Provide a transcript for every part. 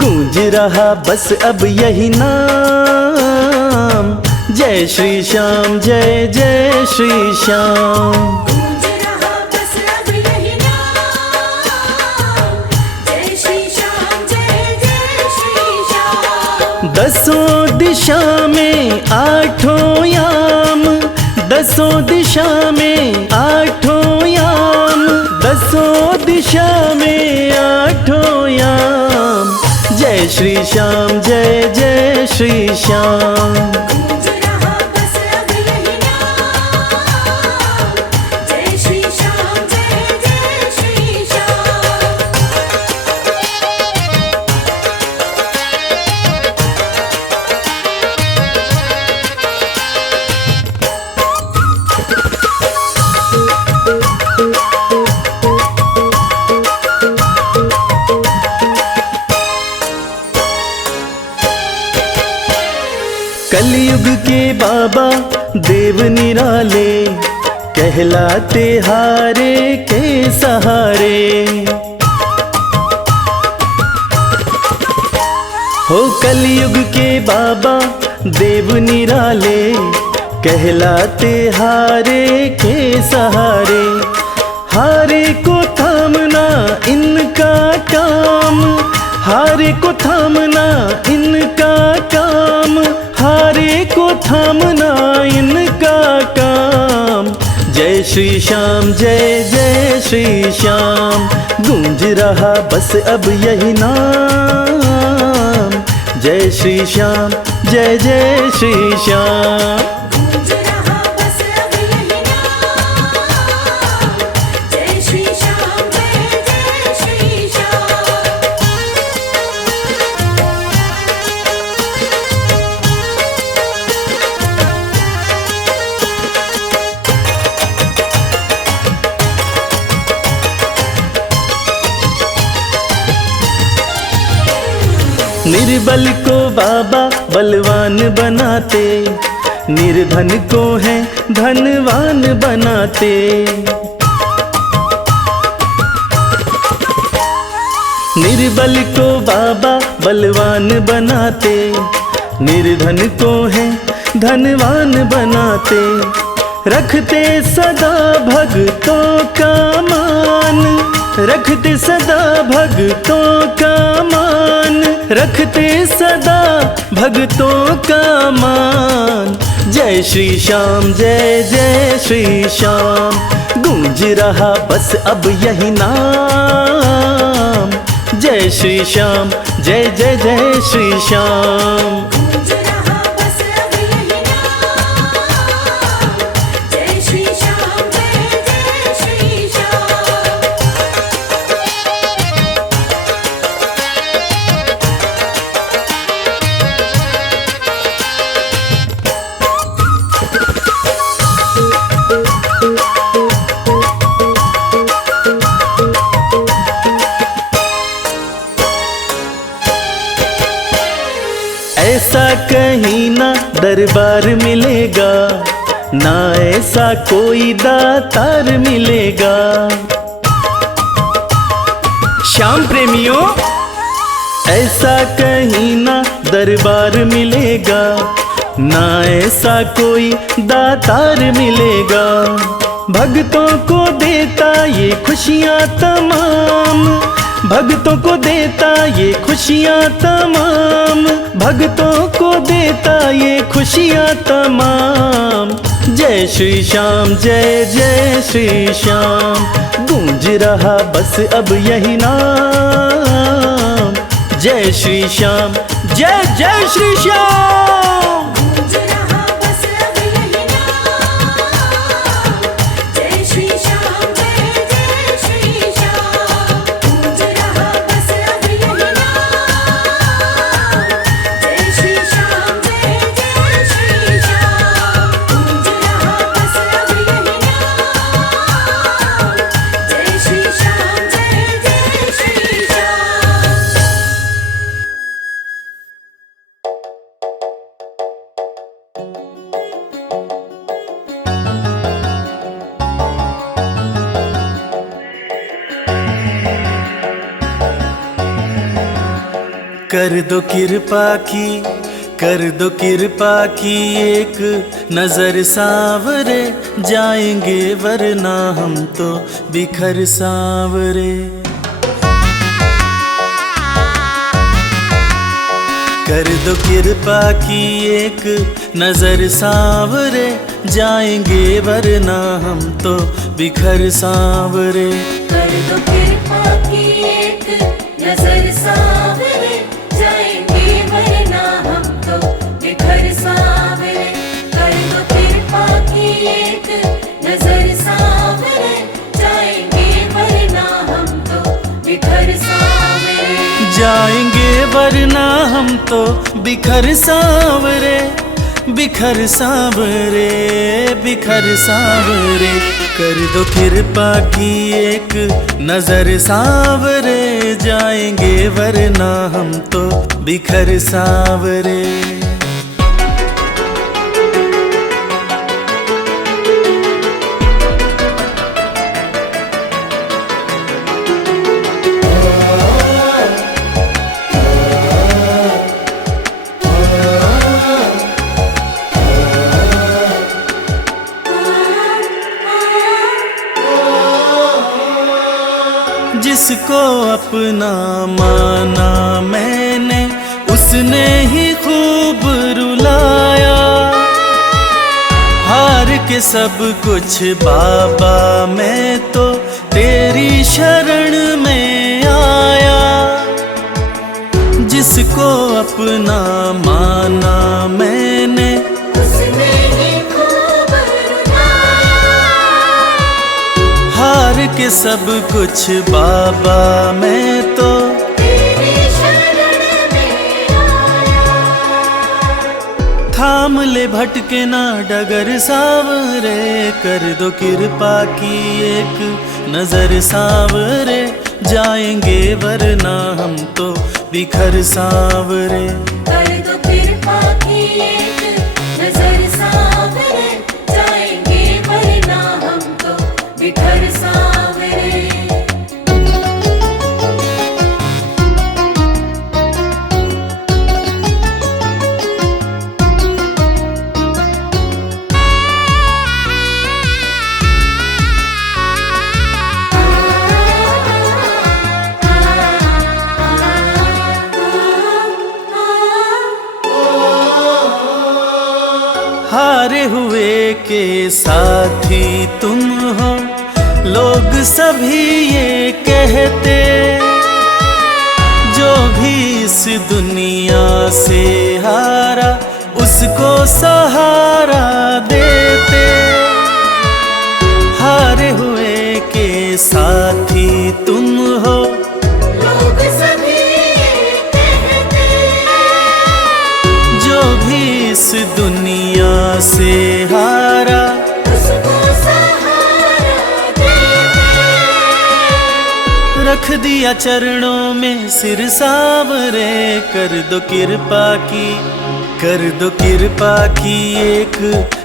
गूंज रहा बस अब यही नाम, जय श्री श्याम जय जय श्री श्याम। गूंज रहा बस अब यही नाम, जय श्री श्याम जय जय श्री श्याम। दसों दिशा में आठों याम, दसों दिशा में आठों याम, दसों दिशा में आठों याम, जय श्री श्याम जय जय श्री श्याम। गूंज रहा बस अब यही नाम, जय श्री श्याम जय जय श्री श्याम। कलयुग के बाबा देव निराले, कहलाते हारे के सहारे। हो कलयुग के बाबा देव निराले, कहलाते हारे के सहारे। हारे को थामना इनका काम, हारे को थामना इनका काम, हारे को थामना इनका काम, जय श्री श्याम जय जय श्री श्याम। गूंज रहा बस अब यही नाम, जय श्री श्याम जय जय श्री श्याम। गूंज रहा बस अब यही नाम, जय श्री श्याम जय जय श्री श्याम। निर्बल को बाबा बलवान बनाते, निर्धन को है धनवान बनाते। निर्बल को बाबा बलवान बनाते, निर्धन को है धनवान बनाते। रखते सदा भक्तों का मान, रखते सदा भक्तों का मान, रखते सदा भक्तों का मान, जय श्री श्याम जय जय श्री श्याम। गूंज रहा बस अब यही नाम, जय श्री श्याम जय जय जय श्री श्याम। गूंज रहा बस अब यही नाम, जय श्री श्याम जय जय श्री श्याम। ऐसा कहीं ना दरबार मिलेगा, ना ऐसा कोई दातार मिलेगा। श्याम प्रेमियों, ऐसा कहीं ना दरबार मिलेगा, ना ऐसा कोई दातार मिलेगा। भक्तों को देता ये खुशियाँ तमाम, भक्तों को देता ये खुशियाँ तमाम, भक्तों को देता ये खुशियाँ तमाम, जय श्री श्याम जय जय श्री श्याम। गूंज रहा बस अब यही नाम, जय श्री श्याम जय जय श्री श्याम। गूंज रहा बस अब यही नाम, जय श्री श्याम जय जय श्री श्याम। गूंज रहा बस अब यही नाम, जय श्री श्याम जय जय श्री श्याम। गूंज रहा बस अब यही नाम, जय श्री श्याम जय जय श्री श्याम। कर दो कृपा की, कर दो कृपा की एक नजर सांवरे, जाएंगे वरना हम तो बिखर सांवरे। कर दो कृपा की एक नजर सांवरे, जाएंगे वरना हम तो बिखर सांवरे। कर दो कृपा की एक नजर सांवरे, जाएंगे वरना हम तो बिखर सांवरे। कर दो कृपा की एक नजर सांवरे, जाएंगे वरना हम तो बिखर सांवरे। जाएंगे वरना हम तो बिखर सांवरे, बिखर सांवरे, बिखर सांवरे। कर दो कृपा की एक नजर सांवरे, जाएंगे वरना हम तो बिखर सांवरे। जिसको अपना माना मैंने, उसने ही खूब रुलाया। हार के सब कुछ बाबा मैं तो तेरी शरण में आया। जिसको अपना माना मैंने, उसने ही खूब रुलाया। हार के सब कुछ बाबा मैं तो तेरी शरण में आया। थाम ले भटके ना डगर सांवरे, कर दो कृपा की एक नजर सांवरे, जाएंगे वरना हम तो बिखर सांवरे। कर दो कृपा की एक नजर सांवरे, जाएंगे वरना हम तो बिखर सांवरे। हारे हुए के साथी तुम हो, लोग सभी ये कहते। जो भी इस दुनिया से हारा, उसको सहारा देते। हारे हुए के साथी तुम हो, लोग सभी ये कहते। जो भी इस दुनिया से हारा, उसको सहारा देते। रख दिया चरणों में सिर सांवरे। कर दो कृपा की, कर दो कृपा की एक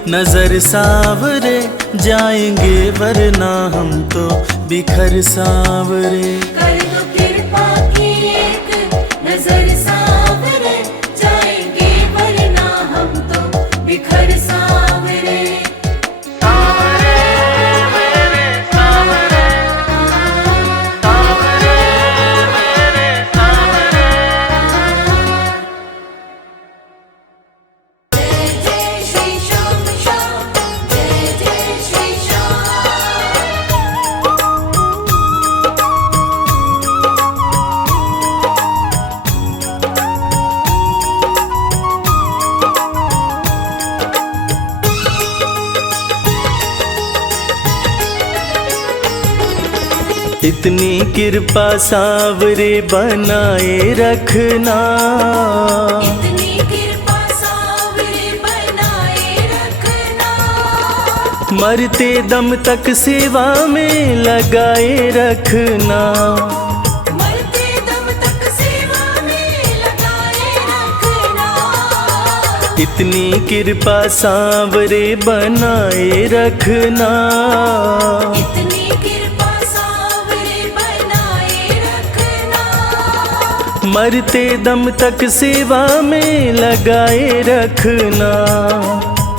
नजर सांवरे, जाएंगे वरना हम तो बिखर सांवरे। कर दो कृपा की एक नजर सांवरे, जाएंगे वरना हम तो बिखर सांवरे। जय जय श्री श्याम श्याम, जय जय श्री श्याम। इतनी कृपा सांवरे बनाए रखना, इतनी कृपा सांवरे बनाए रखना। मरते दम तक सेवा में लगाए रखना। मरते दम तक सेवा में लगाए रखना। इतनी कृपा सांवरे बनाए रखना। इतनी कृपा सांवरे बनाए रखना। मरते दम तक सेवा में लगाए रखना।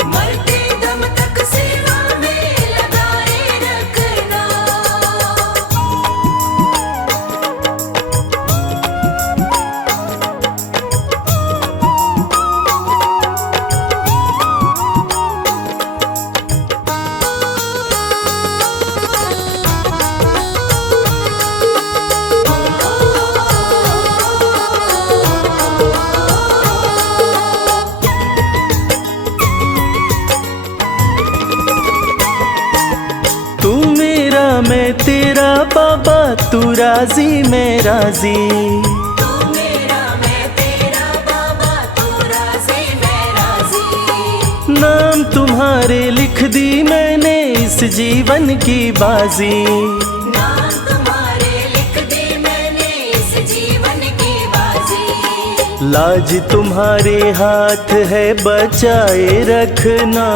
मरते दम तक सेवा में लगाए रखना। तू मेरा मैं तेरा बाबा, तू राजी मैं राजी। तू मेरा मैं तेरा बाबा, तू राजी मैं राजी। नाम तुम्हारे लिख दी मैंने इस जीवन की बाजी। नाम तुम्हारे लिख दी मैंने इस जीवन की बाजी। लाज तुम्हारे हाथ है बचाए रखना।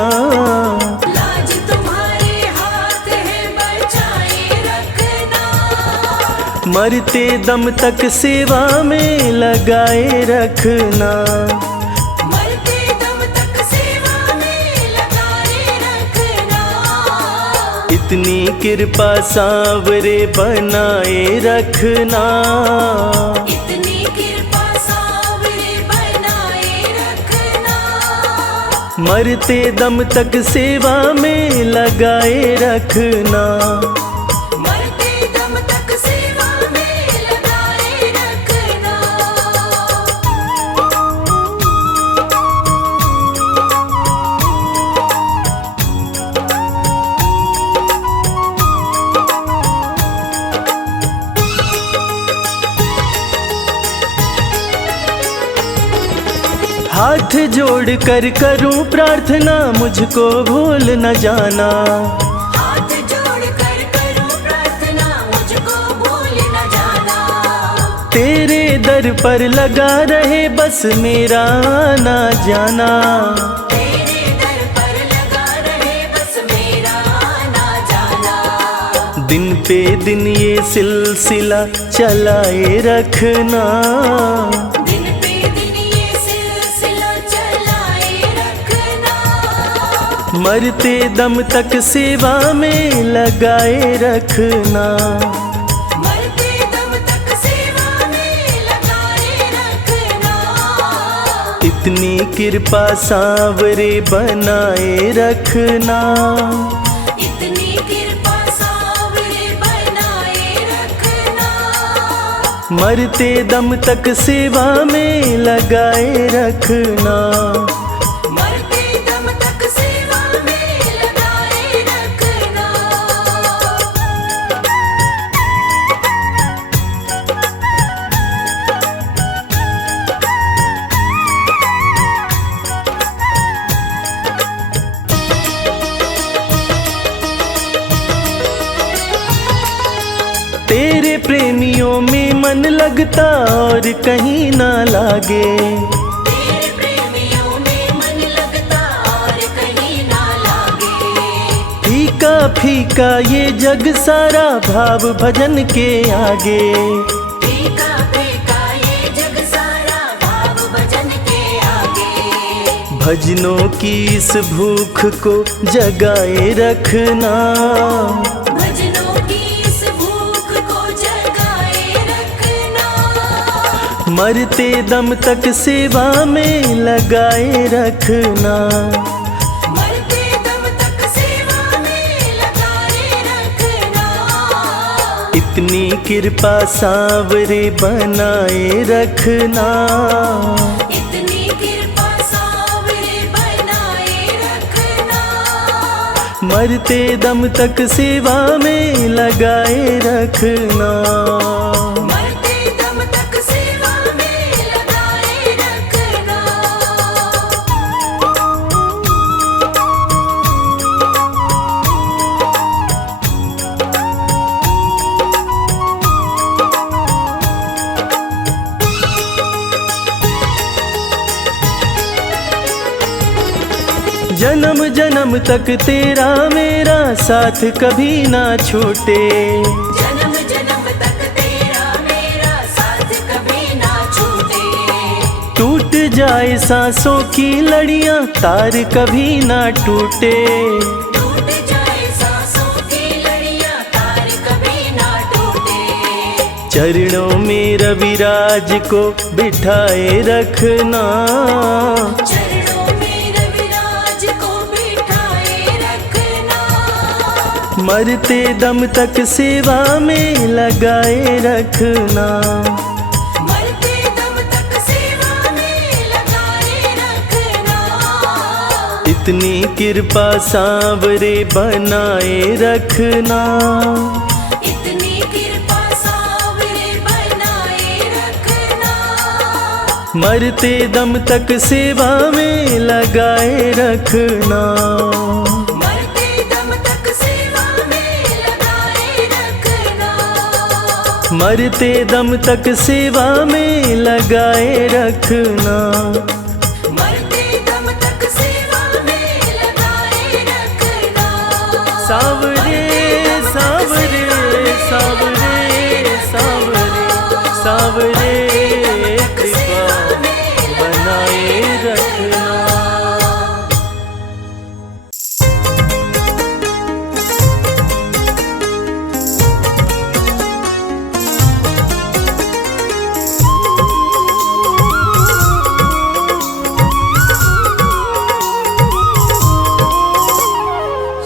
लाज तुम्हारे हाथ है बचाए रखना। मरते दम तक सेवा में लगाए रखना। मरते दम तक सेवा में लगाए रखना। इतनी कृपा सांवरे बनाए रखना। इतनी कृपा सांवरे बनाए रखना। मरते दम तक सेवा में लगाए रखना। मरते दम तक सेवा में लगाए रखना। हाथ जोड़ कर करूं प्रार्थना, मुझको भूल न जाना। हाथ जोड़ कर करूं प्रार्थना, मुझको भूल न जाना। तेरे दर पर लगा रहे बस मेरा आना जाना। तेरे दर पर लगा रहे बस मेरा आना जाना। दिन पे दिन ये सिलसिला चलाए रखना। दिन पे दिन ये सिलसिला चलाए रखना। मरते दम तक सेवा में लगाए रखना। मरते दम तक सेवा में लगाए रखना। इतनी कृपा सांवरे बनाए रखना। इतनी कृपा सांवरे बनाए रखना। मरते दम तक सेवा में लगाए रखना। मरते दम तक सेवा में लगाए रखना। तेरे प्रेमियों में मन लगता और कहीं ना लागे। तेरे प्रेमियों में मन लगता और कहीं ना लागे। फीका फीका ये जग सारा भाव भजन के आगे। फीका फीका ये जग सारा भाव भजन के आगे। भजनों की इस भूख को जगाए रखना। भजनों की इस भूख को जगाए रखना। मरते दम तक सेवा में लगाए रखना। मरते दम तक सेवा में लगाए रखना। इतनी कृपा सांवरे बनाए रखना। इतनी कृपा सांवरे बनाए रखना। मरते दम तक सेवा में लगाए रखना। मरते दम तक सेवा में लगाए रखना। जन्म जन्म तक तेरा मेरा साथ कभी ना छूटे। जन्म जन्म तक तेरा मेरा साथ कभी ना जाए सांसों की लड़ियां, तार कभी ना टूटे। टूट जाए सांसों की लड़ियां, तार कभी ना टूटे। चरणों में रविराज को बिठाए रखना, चरणों में रविराज को बिठाए रखना। मरते दम तक सेवा में लगाए रखना। मरते दम तक सेवा में लगाए रखना। इतनी कृपा सांवरे बनाए रखना। इतनी कृपा सांवरे बनाए रखना। मरते दम तक सेवा में लगाए रखना। मरते दम तक सेवा में लगाए रखना। मरते दम तक सेवा में लगाए रखना। मरते दम तक सेवा में लगाए रखना। सांवरे सांवरे सांवरे सांवरे सांवरे कृपा बनाए रखना।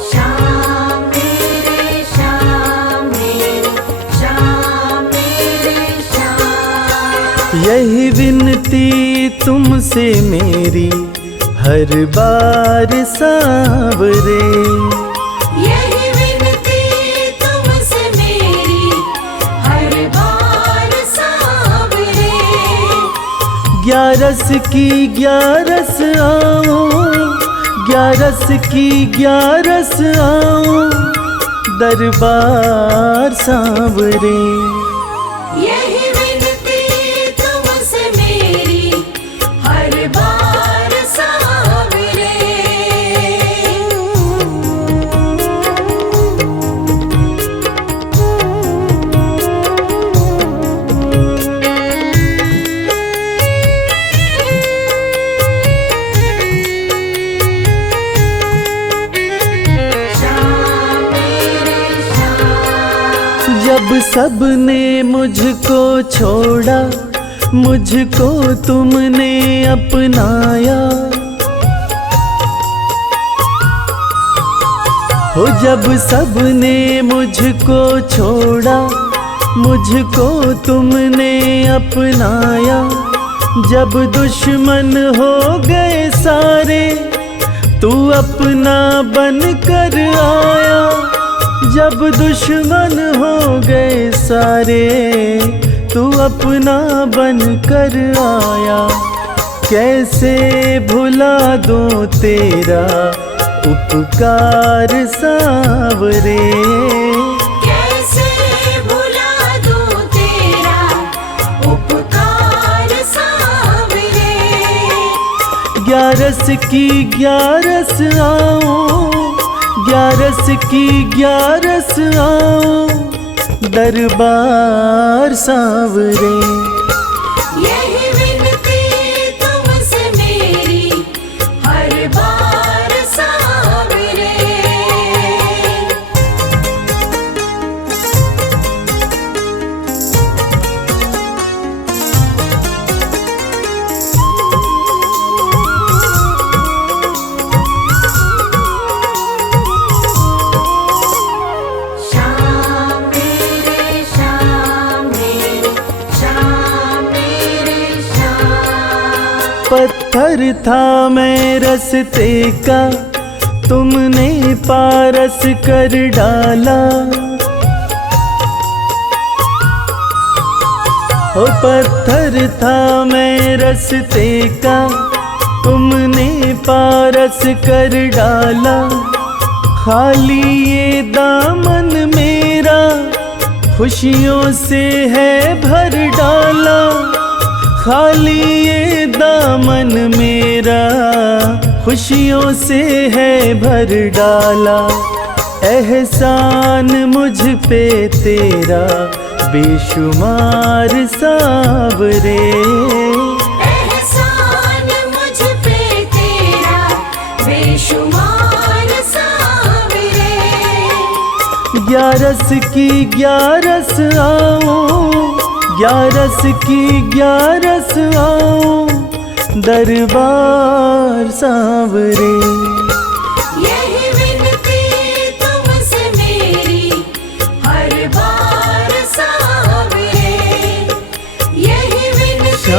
श्याम मेरे श्याम मेरे श्याम मेरे श्याम। यही विनती तुमसे मेरी हर बार सांवरे। यही विनती तुमसे मेरी हर बार सांवरे। ग्यारस की ग्यारस आओ, ग्यारस की ग्यारस आओ, दरबार सांवरे। यही विनती तुमसे मेरी हर बार सांवरे। श्याम मेरे श्याम। जब सबने मुझको छोड़ा, मुझको तुमने अपनाया। हो जब सबने मुझको छोड़ा, मुझको तुमने अपनाया। जब दुश्मन हो गए सारे, तू अपना बन कर आया। जब दुश्मन हो गए सारे, तू अपना बन कर आया। कैसे भुला दूं तेरा उपकार सांवरे। कैसे भुला दूं तेरा उपकार सांवरे। ग्यारस की ग्यारस आओ, ग्यारस की ग्यारस आओ, दरबार सांवरे। यही विनती तुमसे मेरी हर बार सांवरे। श्याम मेरे श्याम मेरे श्याम मेरे श्याम। पत्थर था मैं रस्ते का, तुमने पारस कर डाला। ओ पत्थर था मैं रस्ते का, तुमने पारस कर डाला। खाली ये दामन मेरा खुशियों से है भर डाला। खाली ये दामन मेरा खुशियों से है भर डाला। एहसान मुझ पे तेरा बेशुमार सांवरे। एहसान बेशुमार सांवरे। 11 की 11 आओ, 11 की 11 आओ, दरबार सांवरे। यही विनती तुमसे मेरी हर बार सांवरे। यही विनती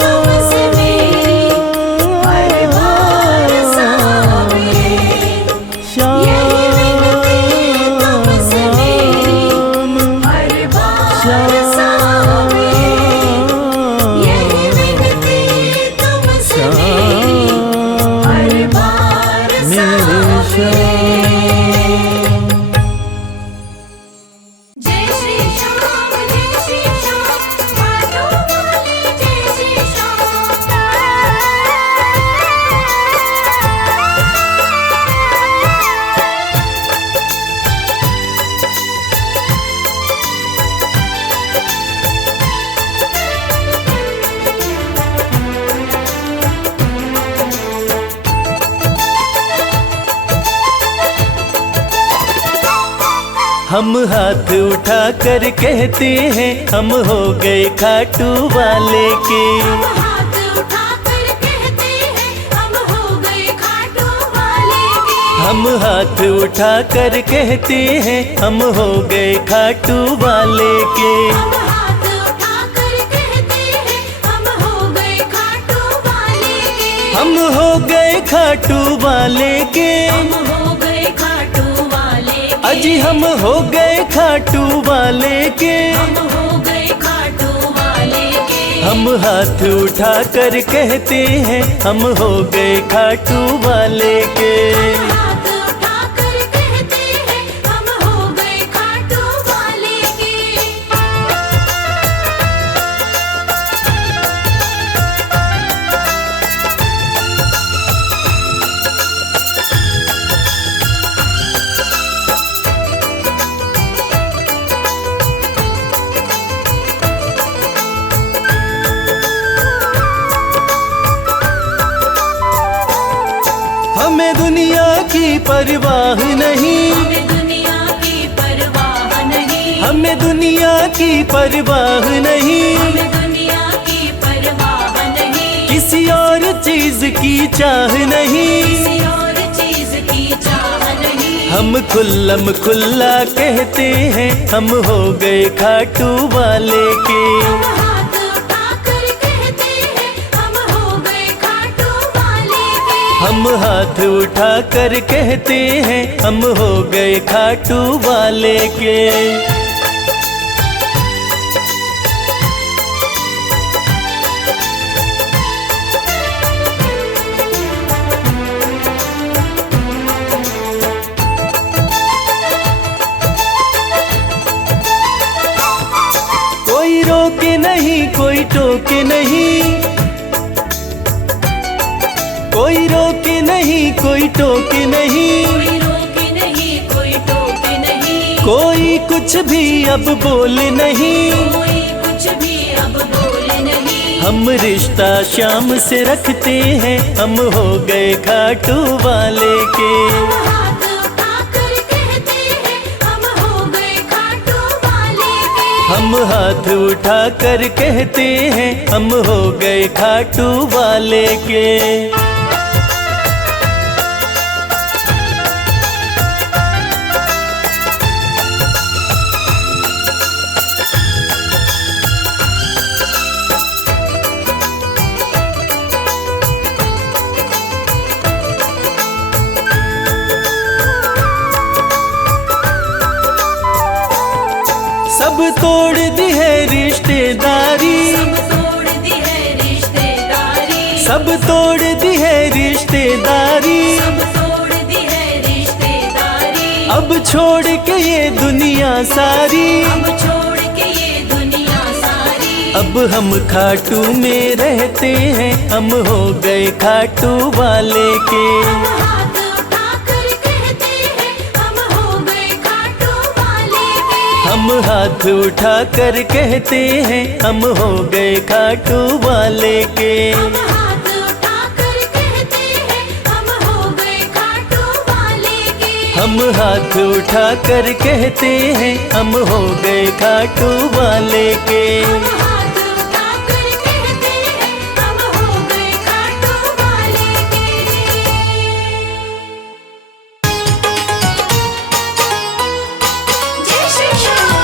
तुमसे मेरी हर बार सांवरे। यही विनती तुमसे मेरी हर बार सांवरे। यही विनती तुमसे मेरी हर बार सांवरे। जय श्री श्याम, जय श्री श्याम, मानो बोले जय श्री हम हाथ उठा कर कहते हैं हम हो गए खाटू वाले के। हम हाथ उठाकर कहते हैं हम हो गए खाटू वाले के। हम हाथ उठा कर कहते हैं हम हो गए खाटू वाले के। हम हाथ उठाकर कहते हैं हम हो गए खाटू वाले के। हम हो गए खाटू वाले के। हम हो गए खाटू वाले के। अजी हम हो गए खाटू वाले के। हम हो गए खाटू वाले के। हम हाथ उठा कर कहते हैं हम हो गए खाटू वाले के। हम हाथ उठाकर कहते हैं हम हो गए खाटू वाले के। हमें दुनिया की परवाह नहीं। हमें दुनिया की परवाह नहीं। हमें दुनिया की परवाह नहीं। हमें दुनिया की परवाह नहीं। किसी और चीज की चाह नहीं। किसी और चीज की चाह नहीं। हम खुल्लम खुल्ला कहते हैं हम हो गए खाटू वाले के। हम हाथ उठाकर कहते हैं हम हो गए खाटू वाले के। हम हाथ उठा कर कहते हैं हम हो गए खाटू वाले के। कोई रोके नहीं कोई टोके नहीं। कोई रोके नहीं कोई टोके नहीं। कोई रोके नहीं कोई टोके नहीं। कोई कुछ भी अब बोले नहीं। कोई कुछ भी अब बोले नहीं। हम रिश्ता शाम से रखते हैं हम हो गए खाटू वाले के। हम हाथ उठाकर कहते हैं हम हो गए खाटू वाले के। हम हाथ उठा कर कहते हैं हम हो गए खाटू वाले के। सब तोड़ दी है रिश्तेदारी। सब तोड़ दी है रिश्तेदारी। सब तोड़ दी है रिश्तेदारी। सब तोड़ दी है रिश्तेदारी। अब छोड़ के ये दुनिया सारी। अब छोड़ के ये दुनिया सारी। अब हम खाटू में रहते हैं हम हो गए खाटू वाले के। हम हाथ उठाकर कहते हैं हम हो गए खाटू वाले के। हम हाथ उठा कर कहते हैं हम हो गए खाटू वाले के। हम हाथ उठाकर कहते हैं हम हो गए हम हाथ उठा कर कहते हैं हम हो गए खाटू वाले के। हम हाथ उठाकर कहते हैं हम हो गए खाटू वाले के। जय श्री श्याम।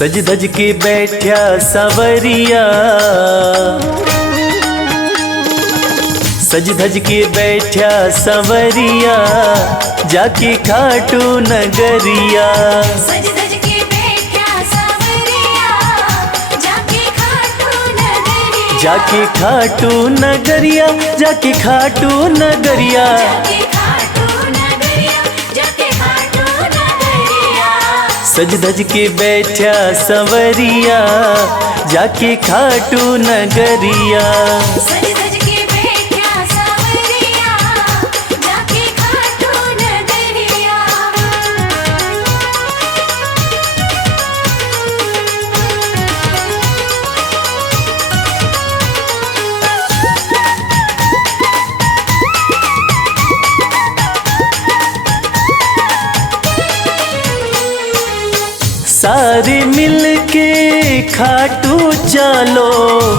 सज धज के बैठा सवरिया, सज धज के बैठा सवरिया, जाके खाटू नगरिया। सज धज के बैठा सवरिया, जाके खाटू नगरिया। जाके खाटू नगरिया, जाके खाटू नगरिया। जाके खाटू नगरिया, जाके खाटू नगरिया। सज धज के बैठा सवरिया, जाके खाटू नगरिया। सज धज के बैठा सवरिया, जाके खाटू नगरिया। सारे मिल के खाटू चलो,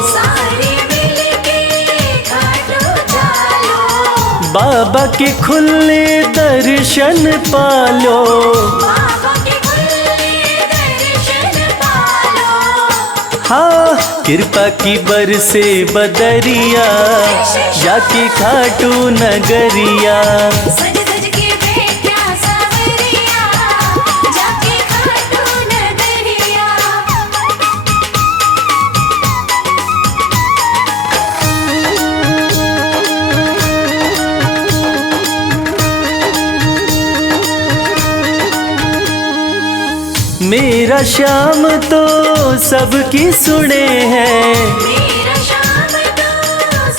सारे मिलके खाटू चलो। बाबा के खुले दर्शन पालो। बाबा के खुले दर्शन पालो। हाँ कृपा की बरसे बदरिया, जाके खाटू नगरिया। सज धज के बैठा सवरिया, जाके खाटू नगरिया। मेरा श्याम तो सबकी सुने हैं, मेरा श्याम तो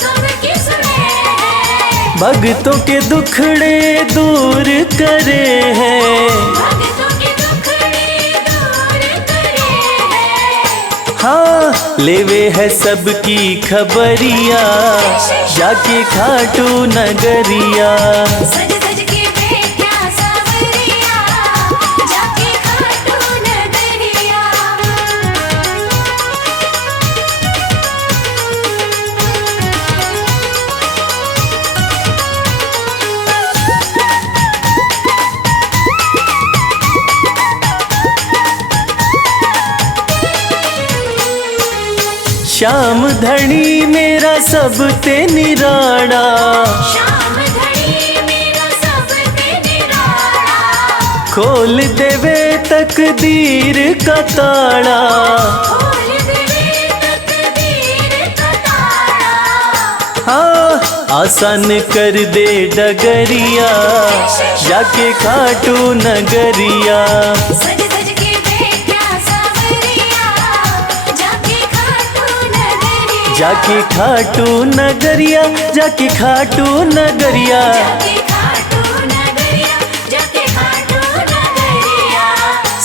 सबकी सुने हैं। भक्तों के दुखड़े दूर करे हैं। भक्तों के दुखड़े दूर करे हैं। हाँ लेवे है सबकी खबरिया, जाके खाटू नगरिया। सज धज के बैठा सवरिया, जाके खाटू नगरिया। श्याम धनी मेरा सब ते निराड़ा, श्याम धनी मेरा सब ते निराला। खोल देवे तकदीर का ताड़ा। खोल देवे तकदीर का ताला। हाँ आसान कर दे डगरिया, जाके खाटू नगरिया। सज धज के बैठा सवरिया, जाके खाटू नगरिया। जाके खाटू नगरिया, जाके खाटू नगरिया। जाके खाटू नगरिया, जाके खाटू नगरिया।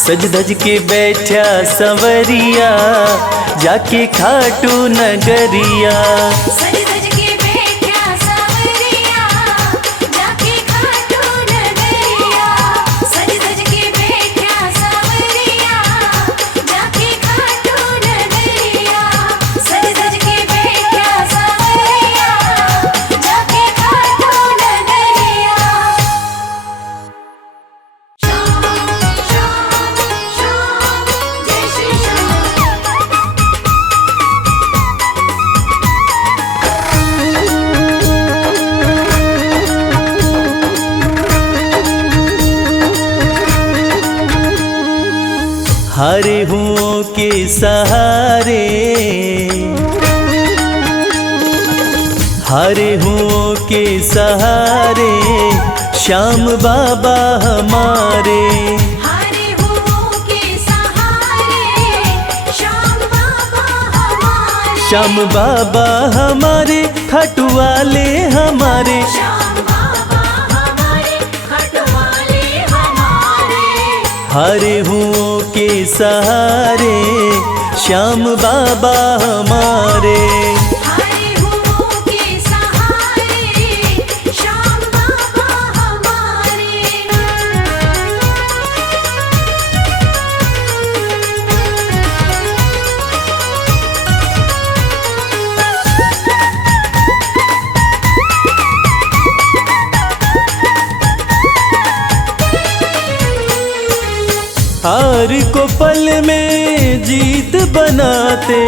सज धज के बैठा सवरिया, जाके खाटू नगरिया। सज धज के बैठा सवरिया, जाके खाटू नगरिया। सज धज के बैठा सवरिया, जाके खाटू नगरिया। सज धज के बैठा सवरिया, जाके खाटू नगरिया। श्याम श्याम श्याम, जय श्री श्याम। हारे हुओं के सहारे, हारे हुओं के सहारे, श्याम बाबा हमारे। हरे हुओं के सहारे, श्याम बाबा हमारे। श्याम बाबा हमारे, खाटू वाले हमारे। श्याम बाबा हमारे, खटवाले हमारे। हारे हुओं के सहारे श्याम बाबा हमारे। हरे हुओं के सहारे श्याम बाबा हमारे। हार को पल में जीत बनाते,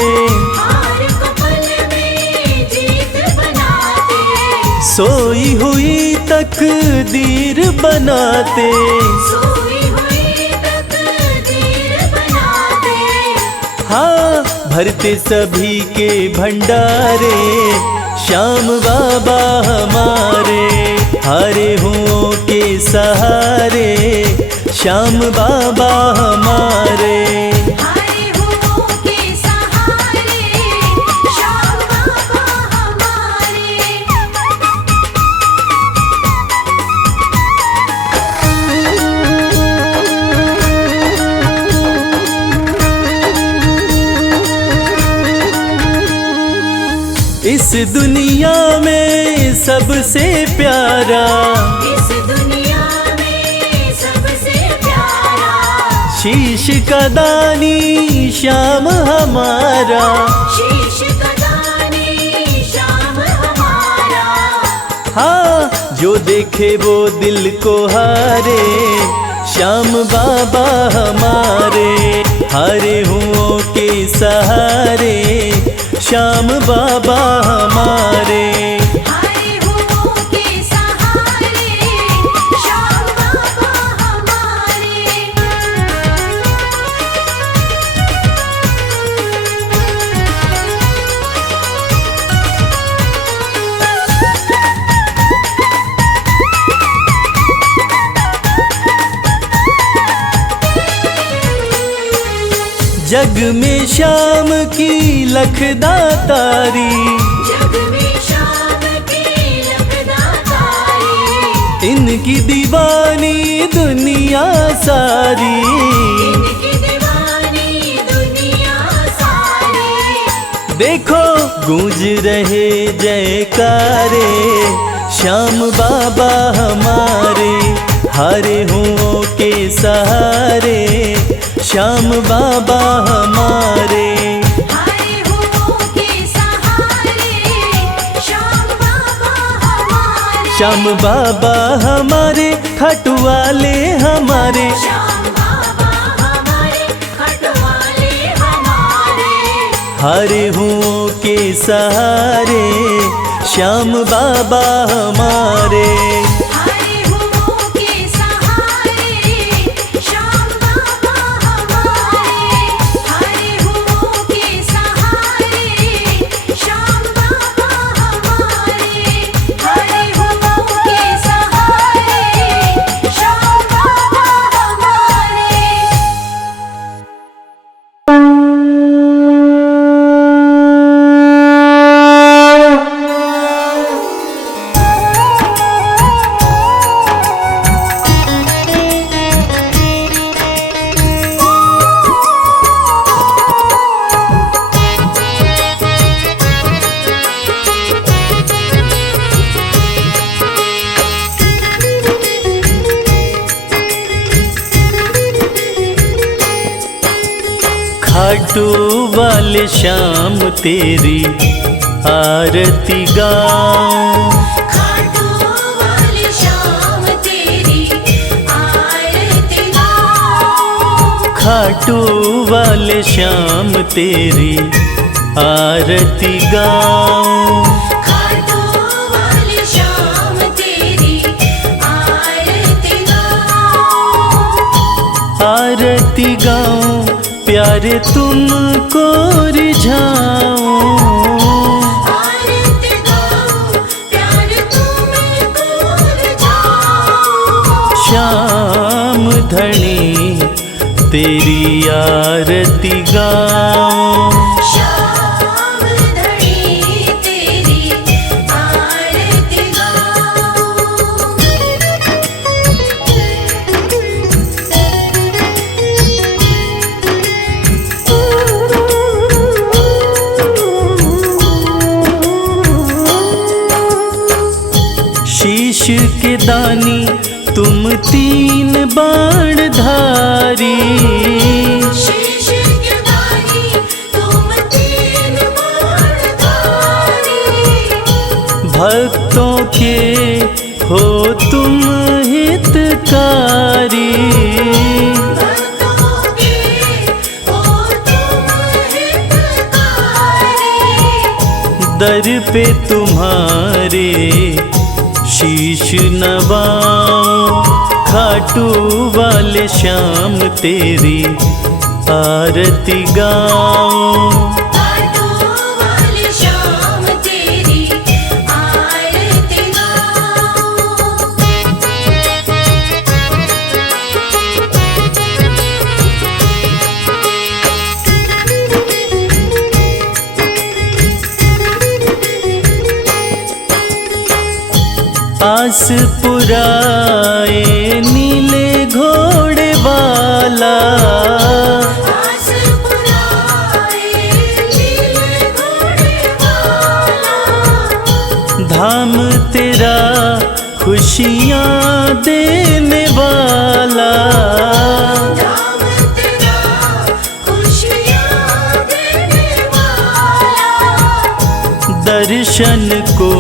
हार को पल में जीत बनाते, सोई हुई तकदीर बनाते। सोई हुई तकदीर बनाते। हाँ भरते सभी के भंडारे श्याम बाबा हमारे। हारे हुओं के सहारे श्याम बाबा हमारे। हरे हुओं के सहारे श्याम बाबा हमारे। इस दुनिया में सबसे प्यारा, इस दुनिया में सबसे प्यारा, शीश का दानी श्याम हमारा। शीश का दानी श्याम हमारा। हाँ जो देखे वो दिल को हारे श्याम बाबा हमारे। हारे हुओं के सहारे श्याम बाबा हमारे। हरे हुओं के सहारे श्याम बाबा हमारे। जग में श्याम की लखदातारी, जग में श्याम की लखदातारी, इनकी दीवानी दुनिया सारी। इनकी दीवानी दुनिया सारी। देखो गूंज रहे जयकारे श्याम बाबा हमारे। हारे हुओं के सहारे श्याम बाबा हमारे। हरे हुओं के सहारे श्याम बाबा हमारे। श्याम बाबा हमारे खाटू वाले हमारे। श्याम बाबा हमारे खटवाले हमारे। हारे हुओं के सहारे श्याम बाबा हमारे। हरे हुओं के सहारे श्याम बाबा हमारे। हरे हुओं के सहारे श्याम बाबा हमारे। हरे हुओं के सहारे श्याम बाबा हमारे। खाटू वाले श्याम तेरी आरती गाऊं। खाटू वाले श्याम तेरी आरती गाऊं। खाटू वाले श्याम तेरी आरती गाऊं। खाटू वाले श्याम तेरी आरती गाऊं। आरती गाऊं प्यारे तुमको रिझाऊं। आरती गाऊं प्यारे तुमको रिझाऊं। श्याम धनी तेरी आरती गाऊं। श्याम धनी तेरी आरती गाऊं। तीन बाण धारी, शीश के दानी तुम तीन बाणधारी। भक्तों के हो तुम हितकारी, भक्तों के हो तुम हितकारी। दर पे तुम्हारे शीश नवाऊं, खाटू वाले श्याम तेरी आरती गाऊं। खाटू वाले श्याम तेरी आरती आस पुराए नीले घोड़े वाला, आस पुराए नीले घोड़े वाला। धाम तेरा खुशियाँ देने वाला, धाम तेरा खुशियाँ देने वाला। दर्शन को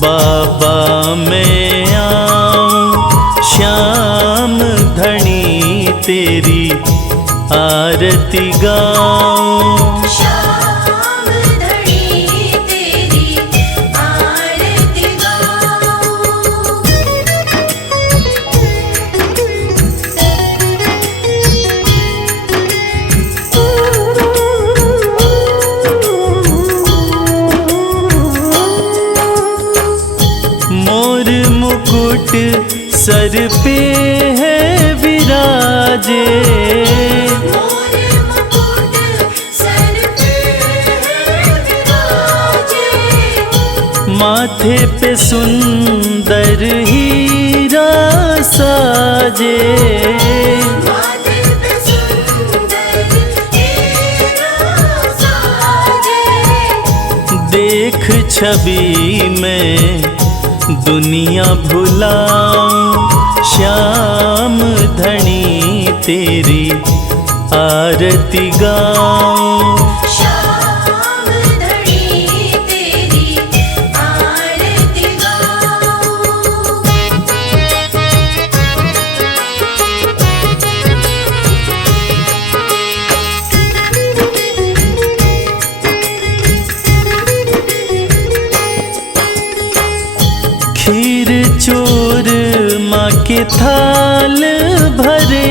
बाबा मैं आऊं, श्याम धनी तेरी आरती गाऊं। श्याम धनी तेरी आरती मोर मुकुट सर पे है विराजे, मोर मुकुट सर पे विराजे। माथे पे सुंदर हीरा साजे, माथे पे सुंदर हीरा साजे। देख छवि में दुनिया भुलाऊं, श्याम धनी तेरी आरती गाऊं। श्याम धनी तेरी आरती खीर चोर माँ के थाल भरे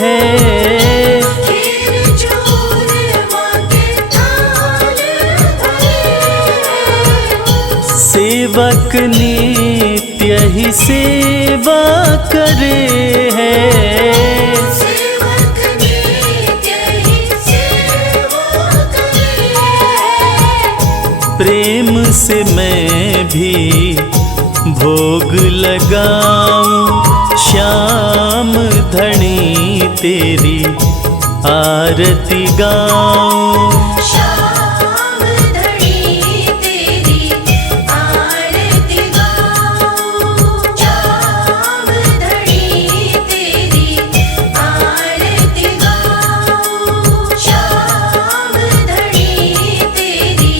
हैं, खीर चोर माँ के थाल भरे हैं। सेवक नित्य ही सेवा करे हैं। सेवक नित्य ही सेवा करे हैं। प्रेम से मैं भी भोग लगाऊं, श्याम धनी तेरी आरती गाऊं। श्याम धनी तेरी आरती गाऊं। श्याम धनी तेरी आरती गाऊं। श्याम धनी तेरी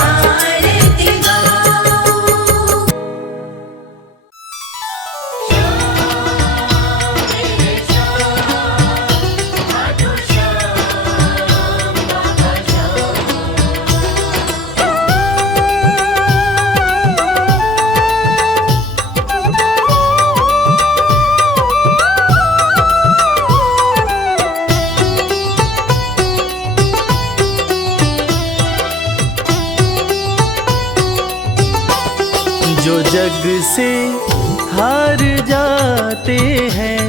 आरती गाऊं। जो जग से हार जाते हैं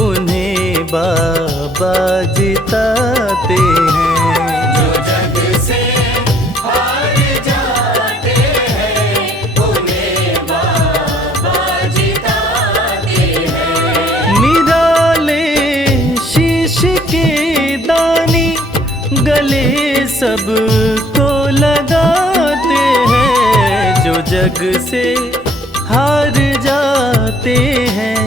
उन्हें बाबा जिताते हैं। जो जग से हार जाते हैं उन्हें बाबा जिताते हैं। निराले शीश के दानी गले सबको लगाते हैं। जो जग से हार जाते हैं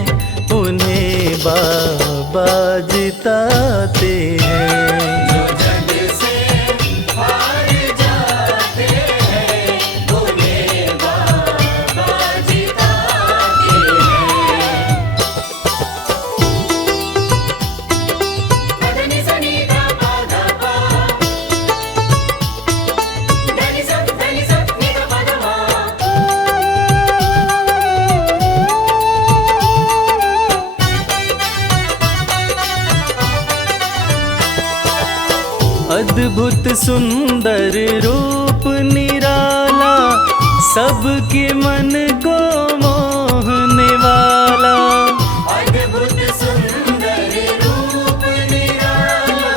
जिताते हैं। जो जग से हार जाते हैं उन्हें बाबा जिताते हैं। पदनी सनी धा पा धा पा, धनी सा नि धा पा धा मा। अद्भुत सुंदर रूप निराला, सबके मन को मोहने वाला। अद्भुत सुंदर रूप निराला,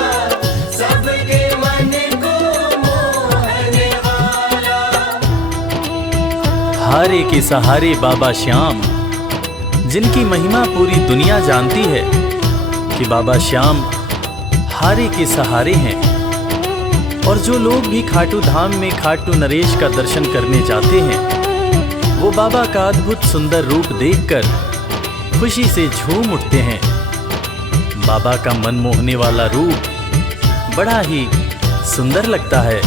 सबके मन को मोहने वाला। हारे के सहारे बाबा श्याम, जिनकी महिमा पूरी दुनिया जानती है कि बाबा श्याम हारे के सहारे हैं। और जो लोग भी खाटू धाम में खाटू नरेश का दर्शन करने जाते हैं, वो बाबा का अद्भुत सुंदर रूप देखकर खुशी से झूम उठते हैं। बाबा का मन मोहने वाला रूप बड़ा ही सुंदर लगता है।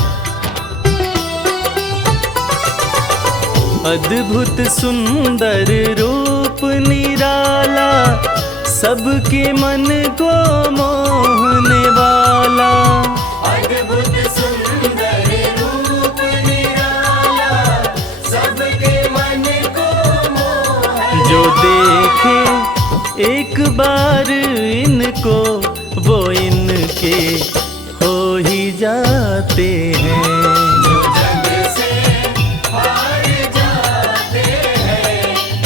अद्भुत सुंदर रूप निराला, सबके मन को मोहने वाला। अद्भुत सुंदर रूप निराला, सबके मन को मोहने जो देखे एक बार इनको, वो इनके हो ही जाते हैं। जो जग से हार जाते हैं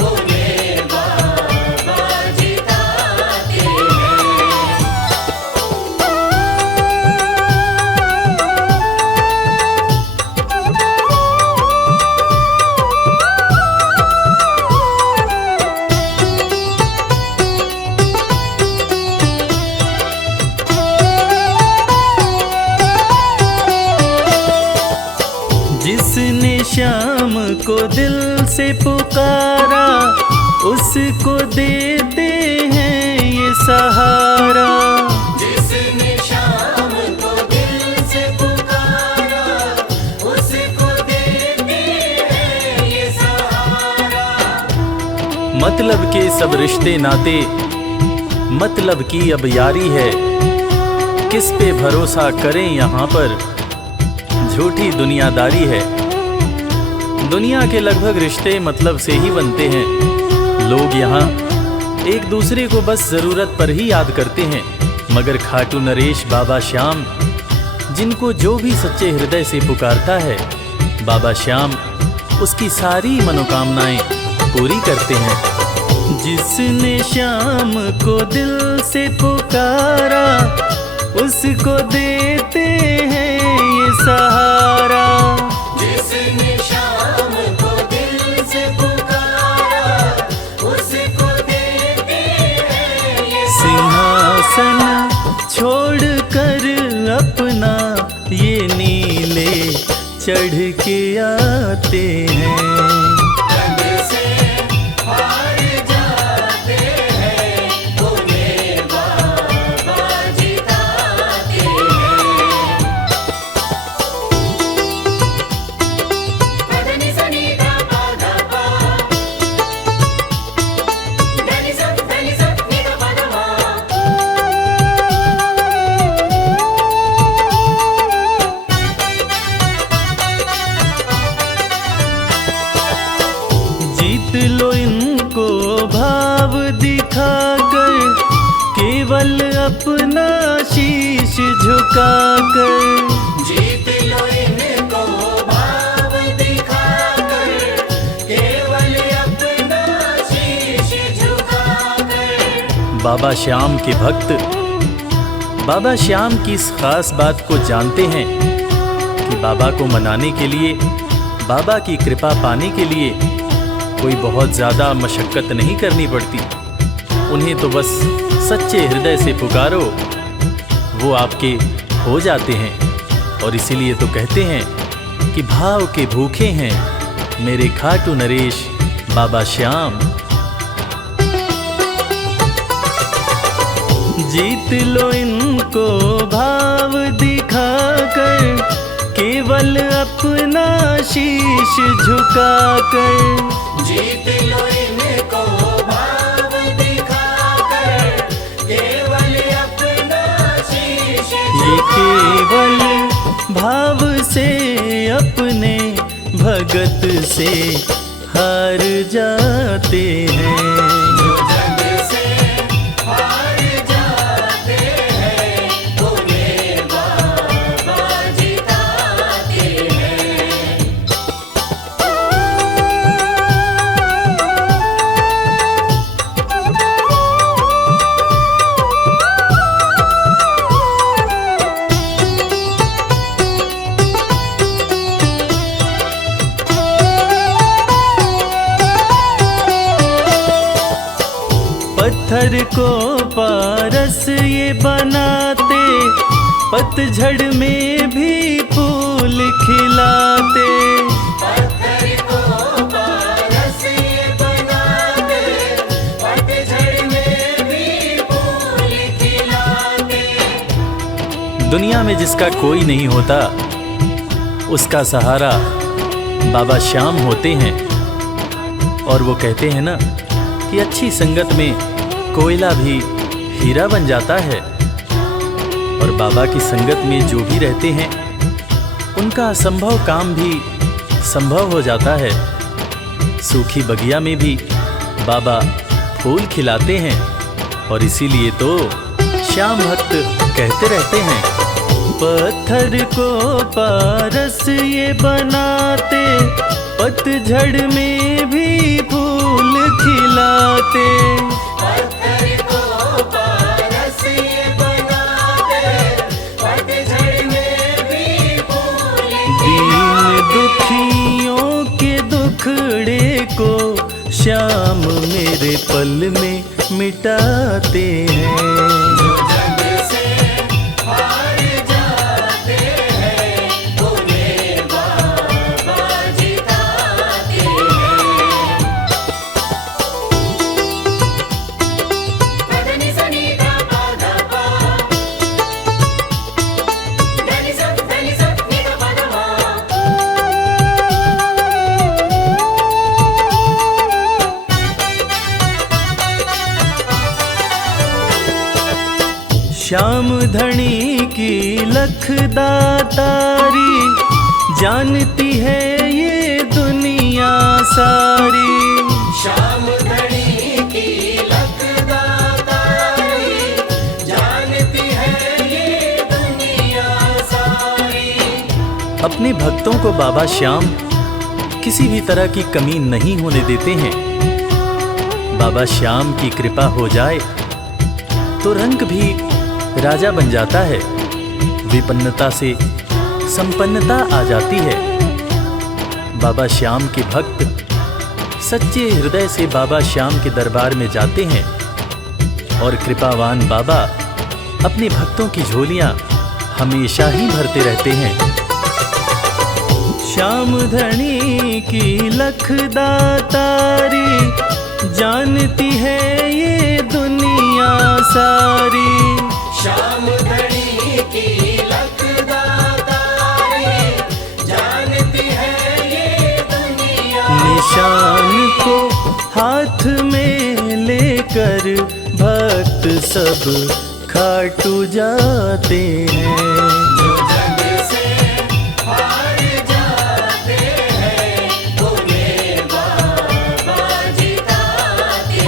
उन्हें बाबा जिताते हैं। जिसने श्याम को दिल से पुकारा, उसको देते हैं ये सहारा। जिसने शाम को दिल से पुकारा, उसको देते हैं ये सहारा। मतलब के सब रिश्ते नाते, मतलब की अब यारी है। किस पे भरोसा करें यहाँ पर, झूठी दुनियादारी है। दुनिया के लगभग रिश्ते मतलब से ही बनते हैं। लोग यहाँ एक दूसरे को बस जरूरत पर ही याद करते हैं, मगर खाटू नरेश बाबा श्याम, जिनको जो भी सच्चे हृदय से पुकारता है, बाबा श्याम उसकी सारी मनोकामनाएं पूरी करते हैं। जिसने श्याम को दिल से पुकारा, उसको देते हैं ये सहारा। जिसने शाम को दिल से पुकारा, उसको देते हैं ये सिंहासन छोड़कर अपना ये नीले चढ़ के आते हैं। जग से हार जाते हैं उन्हें बाबा जिताते हैं। पदनी सनी धा पा धा पा, धनी सा नि धा पा धा मा। जीत लो इनको भाव दिखाकर, केवल अपना शीश झुकाकर। जीत लो इनको भाव दिखाकर, केवल अपना शीश झुकाकर। बाबा श्याम के भक्त बाबा श्याम की इस खास बात को जानते हैं कि बाबा को मनाने के लिए, बाबा की कृपा पाने के लिए कोई बहुत ज़्यादा मशक्क़त नहीं करनी पड़ती। उन्हें तो बस सच्चे हृदय से पुकारो, वो आपके हो जाते हैं। और इसीलिए तो कहते हैं कि भाव के भूखे हैं मेरे खाटू नरेश बाबा श्याम। जीत लो इनको भाव दिखाकर, केवल अपना शीश झुकाकर। जीत लो इनको भाव दिखाकर, केवल अपना शीश ये केवल भाव से अपने भगत से हार जाते हैं। जग से हार जाते हैं, उन्हें बाबा जिताते हैं। पत्थर को पारस ये बनाते, पतझड़ में भी फूल खिलाते। पत्थर को पारस ये बनाते, पतझड़ में भी फूल खिलाते। दुनिया में जिसका कोई नहीं होता, उसका सहारा बाबा श्याम होते हैं। और वो कहते हैं ना कि अच्छी संगत में कोयला भी हीरा बन जाता है। और बाबा की संगत में जो भी रहते हैं, उनका असंभव काम भी संभव हो जाता है। सूखी बगिया में भी बाबा फूल खिलाते हैं। और इसीलिए तो श्याम भक्त कहते रहते हैं, पत्थर को पारस ये बनाते, पतझड़ में भी फूल खिलाते। पत्थर को पारस ये बनाते, पतझड़ में भी फूल दीन दुखियों के दुखड़े को श्याम मेरे पल में मिटाते हैं। जग से हार जाते हैं, उन्हें बाबा जिताते हैं। पदनि सनि धा पा धा पा, धनि सा नि धा पा धा मा। श्याम धनी की लखदातारी, जानती है ये दुनिया सारी। श्याम धनी की लखदातारी, जानती है ये दुनिया सारी। अपने भक्तों को बाबा श्याम किसी भी तरह की कमी नहीं होने देते हैं। बाबा श्याम की कृपा हो जाए तो रंग भी राजा बन जाता है। विपन्नता से संपन्नता आ जाती है। बाबा श्याम के भक्त सच्चे हृदय से बाबा श्याम के दरबार में जाते हैं। और कृपावान बाबा अपने भक्तों की झोलियां हमेशा ही भरते रहते हैं। श्याम धनी की लखदातारी, जानती है ये दुनिया सारी। श्याम धनी की लखदातारी, जानती है ये दुनिया। निशान को हाथ में लेकर भक्त सब खाटू जाते हैं। जग से हार जाते हैं, उन्हें बाबा जिताते हैं।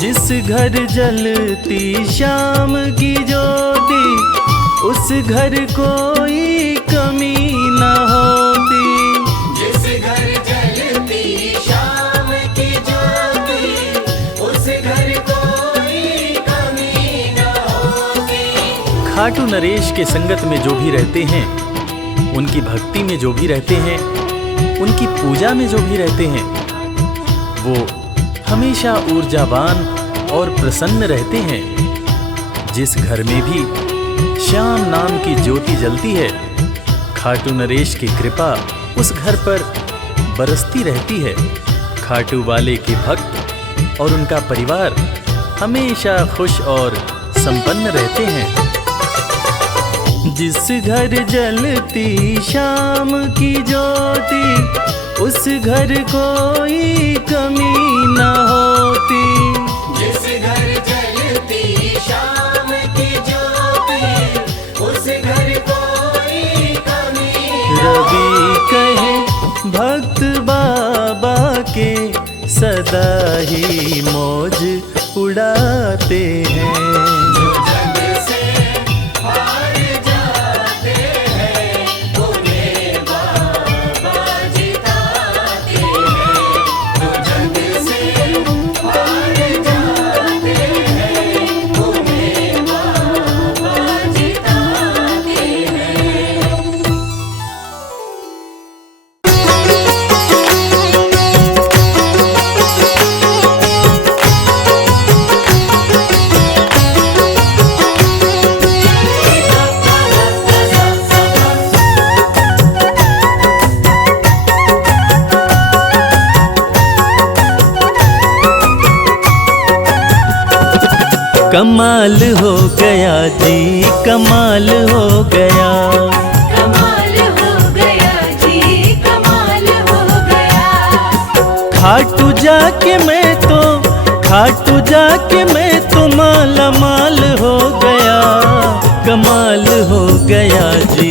जिस घर जलती श्याम की ज्योति, उस घर कोई कमी न होती। जिस घर जलती श्याम की ज्योति, उस घर कोई कमी न होती। खाटू नरेश के संगत में जो भी रहते हैं, उनकी भक्ति में जो भी रहते हैं, उनकी पूजा में जो भी रहते हैं वो हमेशा ऊर्जावान और प्रसन्न रहते हैं। जिस घर में भी श्याम नाम की ज्योति जलती है, खाटू नरेश की कृपा उस घर पर बरसती रहती है। खाटू वाले के भक्त और उनका परिवार हमेशा खुश और संपन्न रहते हैं। जिस घर जलती शाम की ज्योति उस घर कोई कमी न होती। जिस घर जलती शाम की ज्योति उस घर कोई कमी न रवि कहे भक्त बाबा के सदा ही मौज उड़ाते हैं। जग से हार जाते हैं उन्हें बाबा जिताते हैं। जो जग से हार जाते हैं उन्हें बाबा जिताते हैं। कमाल हो गया जी, कमाल हो गया। कमाल हो गया जी, कमाल हो गया। खाटू जाके मैं तो माला माल हो गया। कमाल हो गया जी,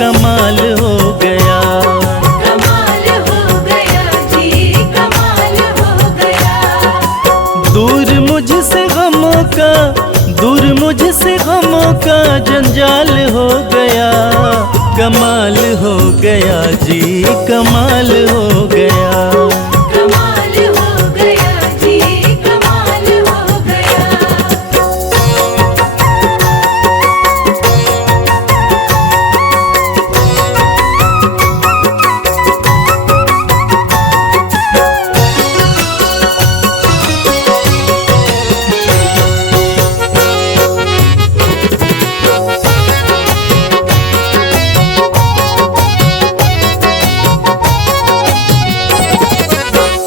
कमाल हो गया। कमाल हो गया जी, कमाल हो गया। दूर मुझसे गमों का जंजाल हो गया। कमाल हो गया जी, कमाल हो गया। कमाल हो गया जी, कमाल हो गया।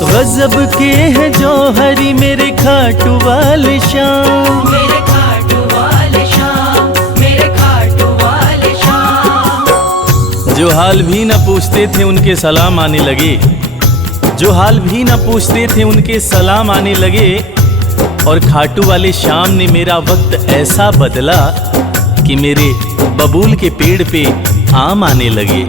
गजब के हैं जौहरी मेरे खाटू वाले श्याम। मेरे खाटू वाले श्याम, मेरे खाटू वाले श्याम। जो हाल भी न पूछते थे उनके सलाम आने लगे। जो हाल भी न पूछते थे उनके सलाम आने लगे। और खाटू वाले श्याम ने मेरा वक्त ऐसा बदला कि मेरे बबूल के पेड़ पे आम आने लगे।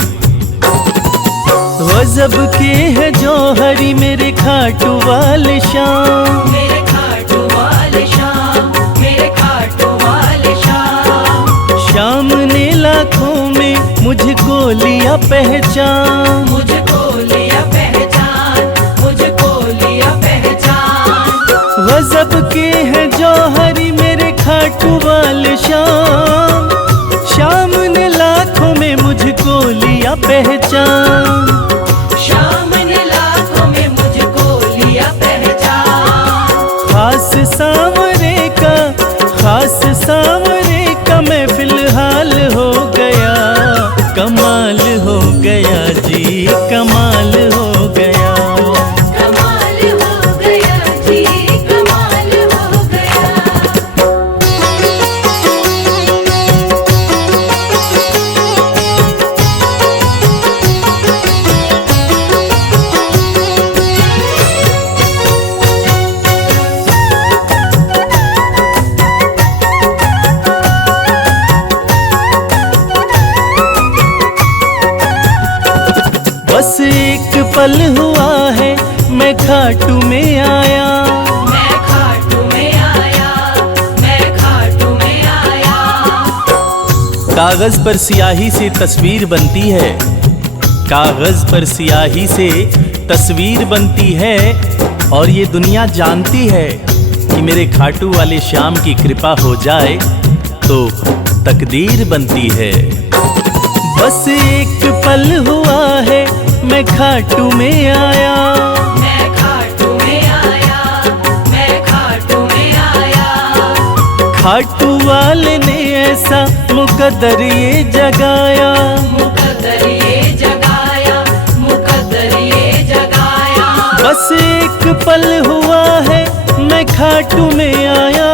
गजब के हैं जौहरी मेरे खाटू वाले श्याम। मेरे खाटू वाले श्याम, मेरे खाटू वाले श्याम। श्याम ने लाखों में मुझको लिया पहचान। मुझको लिया पहचान, मुझको लिया पहचान। गजब के हैं जौहरी मेरे खाटू वाले श्याम। श्याम ने लाखों में मुझको लिया पहचान। श्याम ने लाखों में मुझको लिया पहचान। खास सांवरे का मैं फिलहाल हो गया। कमाल हो गया जी, कमाल हो गया। कमाल हो गया जी, कमाल हो गया। बस एक पल हुआ है मैं खाटू में आया। मैं खाटू में आया, मैं खाटू में आया। कागज पर स्याही से तस्वीर बनती है। कागज पर स्याही से तस्वीर बनती है। और ये दुनिया जानती है कि मेरे खाटू वाले श्याम की कृपा हो जाए तो तकदीर बनती है। बस एक पल हुआ है मैं खाटू में आया। मैं खाटू में आया, मैं खाटू में आया। खाटू वाले ने ऐसा मुकद्दर ये जगाया, मुकद्दर ये जगाया, मुकद्दर ये जगाया। बस एक पल हुआ है मैं खाटू में आया।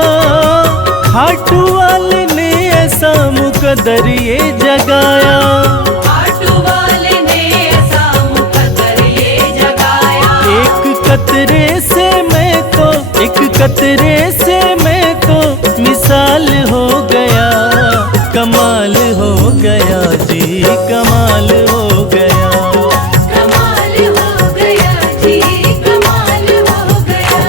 खाटू वाले ने ऐसा मुकद्दर ये जगाया। खाटू वाले ने ऐसा मुकद्दर ये जगाया। एक कतरे से मैं तो, एक कतरे से मैं तो मिसाल हो गया। कमाल हो गया जी, कमाल हो गया। कमाल हो गया जी, कमाल हो गया।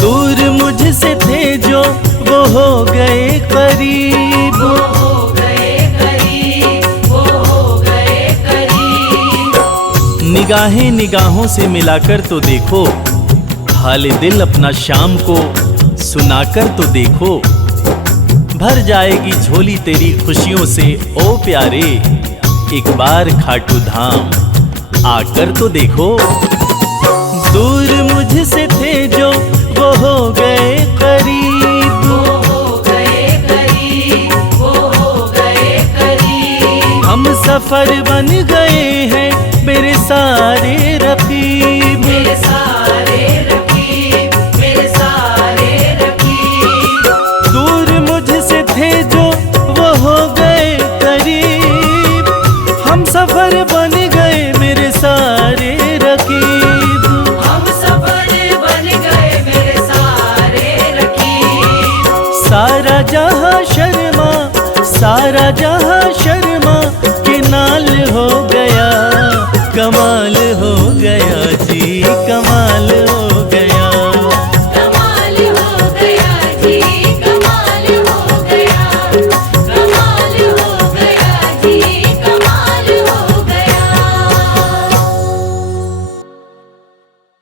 दूर मुझसे थे जो वो हो गए करीब। वो हो गए करीब, वो हो गए करीब। निगाहें निगाहों से मिलाकर तो देखो, हाल दिल अपना शाम को सुनाकर तो देखो। भर जाएगी झोली तेरी खुशियों से ओ प्यारे, एक बार खाटू धाम आकर तो देखो। दूर मुझसे थे जो वो हो गए करीब। वो हो गए करीब, वो हो गए करीब। हम सफर बन गए हैं मेरे सारे रकीब। मेरे सारे रकीब, मेरे सारे रकीब। दूर मुझसे थे जो वो हो गए करीब। हम सफर बन गए मेरे सारे रकीब। हम सफर बन गए मेरे सारे रकीब। सारा जहां शर्मा, सारा जहां शर्मा